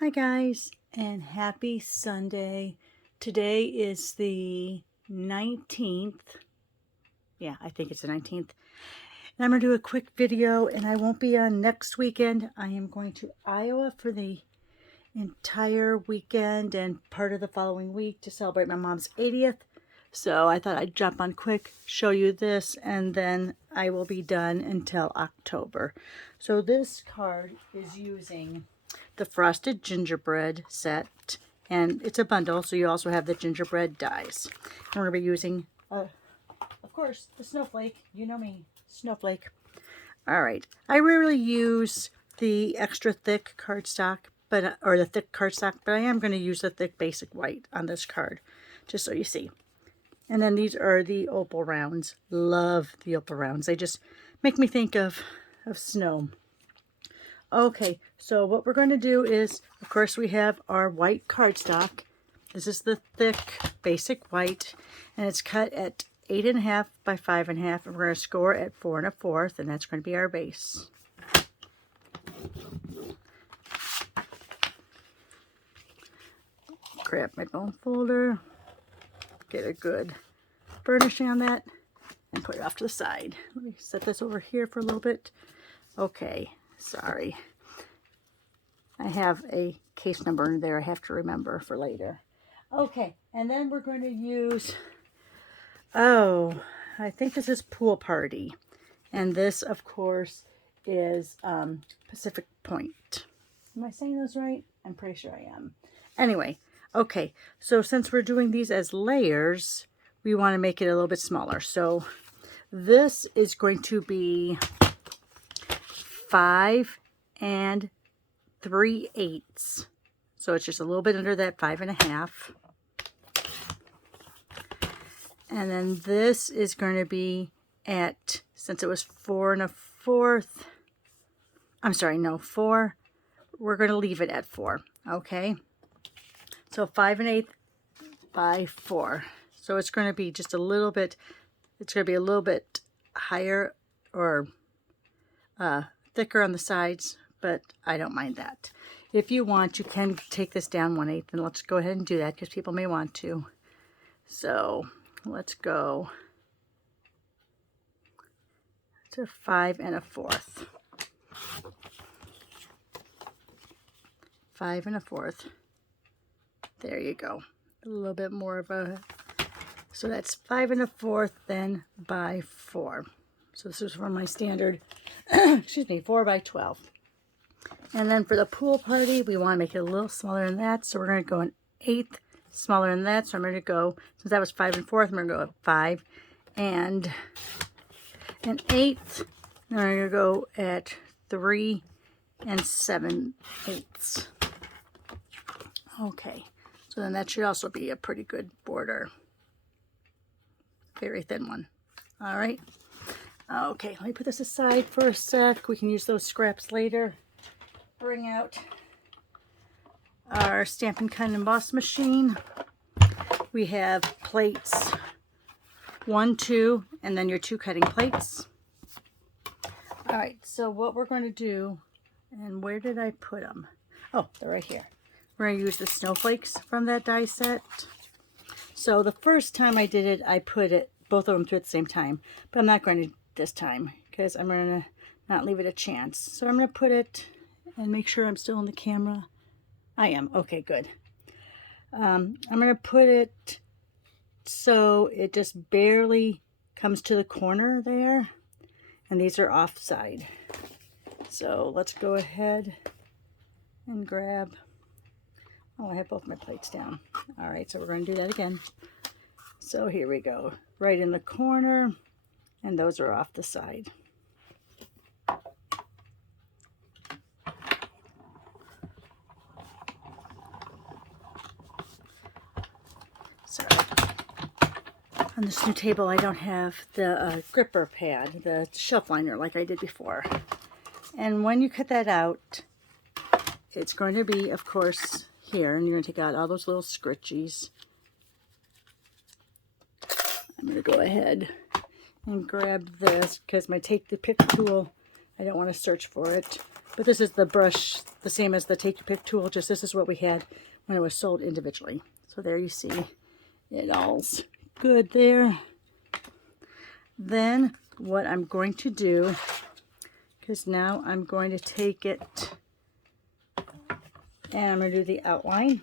Hi guys, and happy Sunday. Today is the 19th. Yeah, I think it's the 19th. And I'm going to do a quick video, and I won't be on next weekend. I am going to Iowa for the entire weekend and part of the following week to celebrate my mom's 80th. So I thought I'd jump on quick, show you this, and then I will be done until October. So this card is using the Frosted Gingerbread set, and it's a bundle, so you also have the gingerbread dies. And we're going to be using, of course, the snowflake. You know me, snowflake. All right. I rarely use the extra thick cardstock, or the thick cardstock, but I am going to use the thick basic white on this card, just so you see. And then these are the opal rounds. Love the opal rounds. They just make me think of snow. Okay, so what we're going to do is, of course, we have our white cardstock. This is the thick basic white, and it's cut at 8.5 by 5.5, and we're going to score at 4 1/4, and that's going to be our base. Grab my bone folder, get a good burnishing on that, and put it off to the side. Let me set this over here for a little bit. Okay, sorry. I have a case number in there I have to remember for later. Okay, and then we're going to use, I think this is Pool Party. And this, of course, is Pacific Point. Am I saying those right? I'm pretty sure I am. Anyway, okay, so since we're doing these as layers, we want to make it a little bit smaller. So this is going to be 5 3/8. So it's just a little bit under that 5.5. And then this is going to be at, since it was 4 1/4, I'm sorry, no, 4, we're going to leave it at 4, okay? So 5 1/8 by 4. So it's going to be just a little bit, it's going to be a little bit higher or thicker on the sides, but I don't mind that. If you want, you can take this down 1/8, and let's go ahead and do that because people may want to. So let's go to 5 1/4. 5 1/4. There you go. A little bit more of a, so that's 5 1/4 then by 4. So this is for my standard, excuse me, 4 by 12. And then for the Pool Party, we want to make it a little smaller than that. So we're going to go 1/8 smaller than that. So I'm going to go, since that was 5 1/4, I'm going to go at 5 1/8. And I'm going to go at 3 7/8. Okay. So then that should also be a pretty good border. Very thin one. All right. Okay, let me put this aside for a sec. We can use those scraps later. Bring out our Stampin' Cut and Emboss machine. We have plates 1, 2, and then your 2 cutting plates. All right, so what we're going to do, and where did I put them? Oh, they're right here. We're going to use the snowflakes from that die set. So the first time I did it, I put it, both of them through at the same time, but I'm not going to this time because I'm going to not leave it a chance. So I'm going to put it and make sure I'm still on the camera. I am. Okay, good. I'm going to put it so it just barely comes to the corner there. And these are offside. So let's go ahead and grab, I have both my plates down. All right, so we're going to do that again. So here we go. Right in the corner. And those are off the side. So on this new table, I don't have the gripper pad, the shelf liner like I did before. And when you cut that out, it's going to be, of course, here. And you're going to take out all those little scritchies. I'm going to go ahead and grab this because my take the pick tool, I don't want to search for it, but this is the brush the same as the Take Your Pick tool, just this is what we had when it was sold individually. So there you see it all's good there. Then what I'm going to do, because now I'm going to take it and I'm going to do the outline.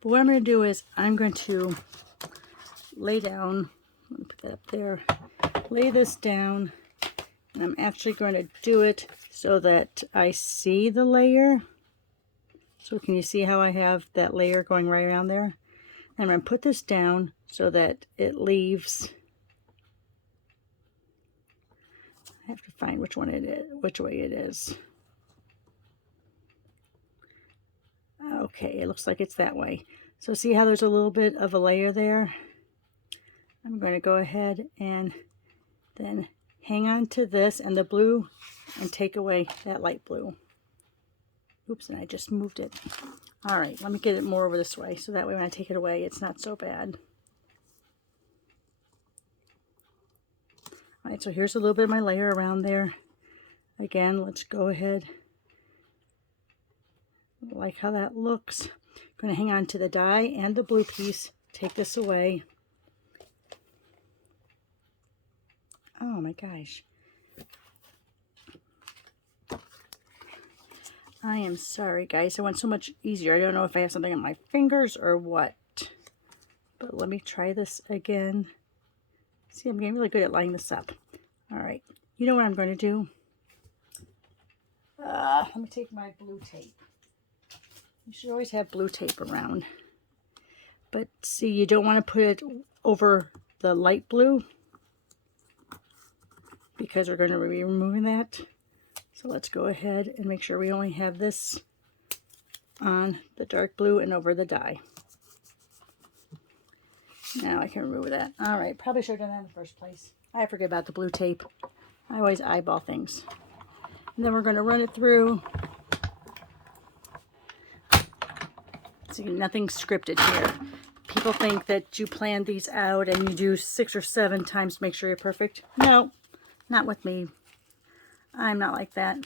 But what I'm going to do is I'm going to lay down, let me put that up there, lay this down, and I'm actually going to do it so that I see the layer. So can you see how I have that layer going right around there? And I'm going to put this down so that it leaves, I have to find which one it is, which way it is. Okay, it looks like it's that way. So see how there's a little bit of a layer there? I'm going to go ahead and then hang on to this and the blue and take away that light blue. Oops, and I just moved it. All right, let me get it more over this way so that way when I take it away, it's not so bad. All right, so here's a little bit of my layer around there. Again, let's go ahead. Like how that looks. I'm going to hang on to the die and the blue piece. Take this away. Oh my gosh. I am sorry, guys. It went so much easier. I don't know if I have something on my fingers or what. But let me try this again. See, I'm getting really good at lining this up. All right. You know what I'm going to do? Let me take my blue tape. You should always have blue tape around. But see, you don't want to put it over the light blue because we're going to be removing that. So let's go ahead and make sure we only have this on the dark blue and over the die. Now I can remove that. All right, probably should have done that in the first place. I forget about the blue tape. I always eyeball things. And then we're going to run it through. See, nothing's scripted here. People think that you plan these out and you do 6 or 7 times to make sure you're perfect. No, not with me. I'm not like that.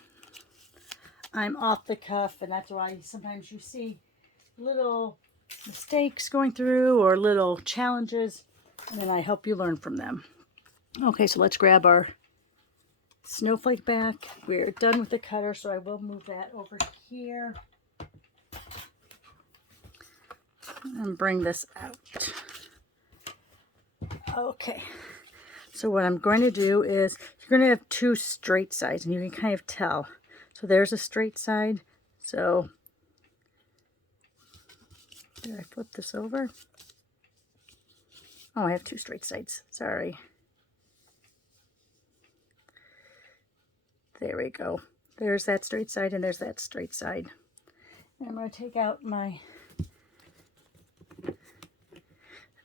I'm off the cuff, and that's why sometimes you see little mistakes going through or little challenges, and then I help you learn from them. Okay, so let's grab our snowflake back. We're done with the cutter, so I will move that over here and bring this out. Okay, so what I'm going to do is you're going to have 2 straight sides, and you can kind of tell. So there's a straight side. So did I flip this over? Oh, I have 2 straight sides. Sorry. There we go. There's that straight side, and there's that straight side. And I'm going to take out my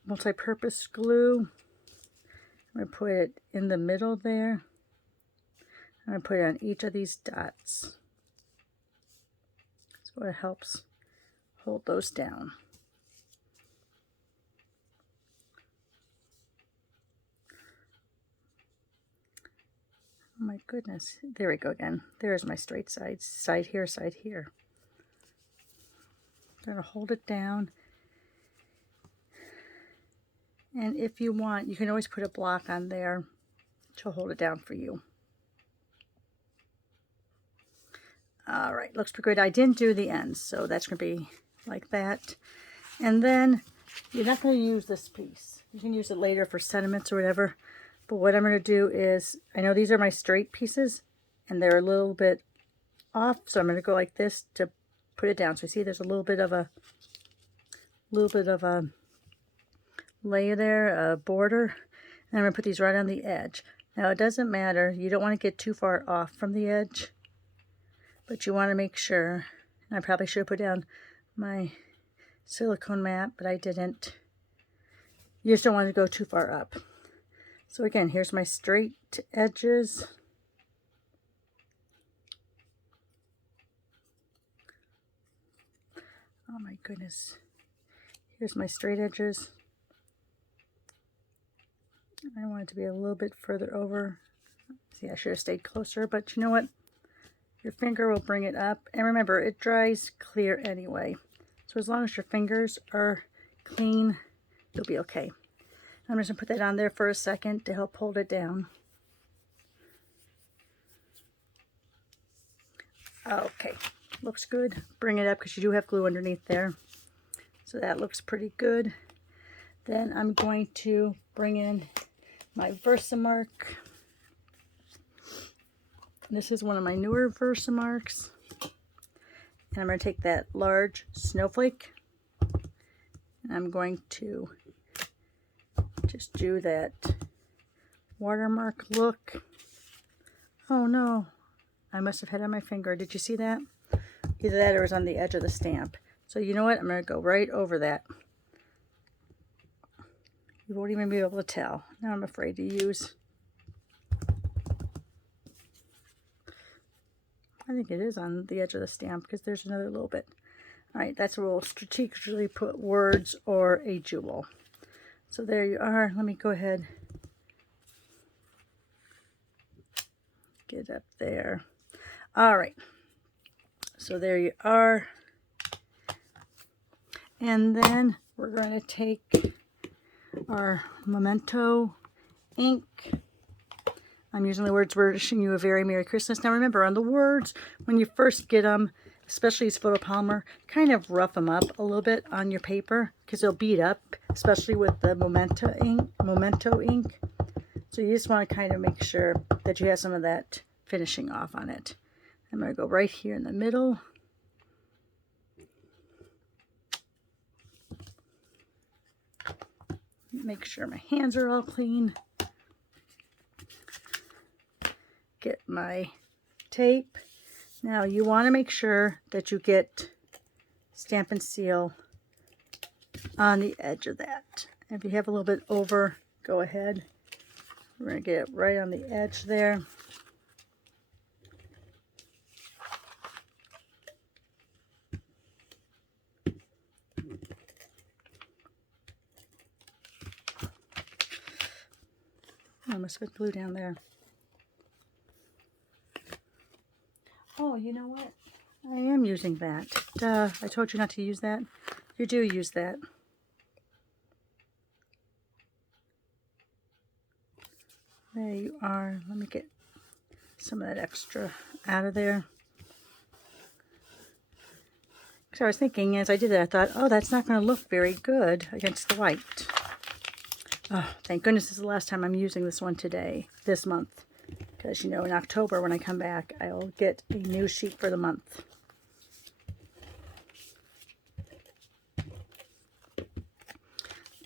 multi-purpose glue. I'm going to put it in the middle there. I'm going to put it on each of these dots. So it helps hold those down. Oh my goodness. There we go again. There's my straight sides. Side here, side here. I'm going to hold it down. And if you want, you can always put a block on there to hold it down for you. All right, looks pretty good. I didn't do the ends, so that's going to be like that. And then you're not going to use this piece. You can use it later for sentiments or whatever. But what I'm going to do is, I know these are my straight pieces, and they're a little bit off, so I'm going to go like this to put it down. So you see there's a little bit of a layer there, a border, and I'm going to put these right on the edge. Now it doesn't matter, you don't want to get too far off from the edge, but you want to make sure, and I probably should have put down my silicone mat, but I didn't. You just don't want to go too far up. So again, here's my straight edges. Oh my goodness. Here's my straight edges. I want it to be a little bit further over. See, I should have stayed closer, but you know what? your finger will bring it up. And remember, it dries clear anyway. So as long as your fingers are clean, you'll be okay. I'm just going to put that on there for a second to help hold it down. Okay, looks good. Bring it up because you do have glue underneath there. So that looks pretty good. Then I'm going to bring in my Versamark. This is one of my newer Versamarks. And I'm going to take that large snowflake. And I'm going to just do that watermark look. Oh no, I must have had it on my finger. Did you see that? Either that or it was on the edge of the stamp. So you know what? I'm going to go right over that. You won't even be able to tell. Now I'm afraid to use. I think it is on the edge of the stamp because there's another little bit. All right, that's where we'll strategically put words or a jewel. So there you are. Let me go ahead. Get up there. All right. So there you are. And then we're going to take our Memento ink. I'm using the words wishing you a very Merry Christmas. Now remember, on the words, when you first get them, especially as photopolymer, kind of rough them up a little bit on your paper because they'll bead up, especially with the Memento ink. So you just want to kind of make sure that you have some of that finishing off on it. I'm going to go right here in the middle. Make sure my hands are all clean. Get my tape. Now you want to make sure that you get Stamp and Seal on the edge of that. If you have a little bit over, go ahead. We're going to get it right on the edge there. I must have glue down there. Oh, you know what? I am using that. Duh, I told you not to use that. You do use that. There you are. Let me get some of that extra out of there. Because I was thinking as I did that, I thought, oh, that's not going to look very good against the white. Oh, thank goodness this is the last time I'm using this one today, this month. Because, you know, in October when I come back, I'll get a new sheet for the month.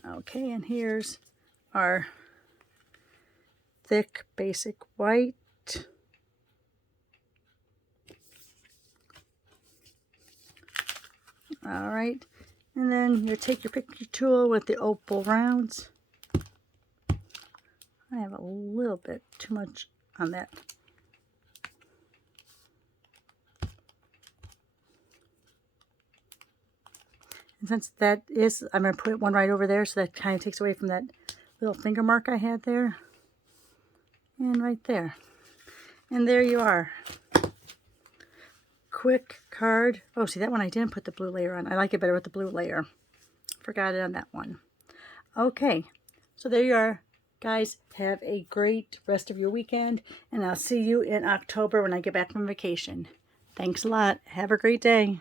Okay, and here's our thick basic white. All right, and then you take your picture tool with the opal rounds. I have a little bit too much on that. And since that is, I'm going to put one right over there so that kind of takes away from that little finger mark I had there. And right there. And there you are. Quick card. Oh, see, that one I didn't put the blue layer on. I like it better with the blue layer. Forgot it on that one. Okay, so there you are. Guys, have a great rest of your weekend, and I'll see you in October when I get back from vacation. Thanks a lot. Have a great day.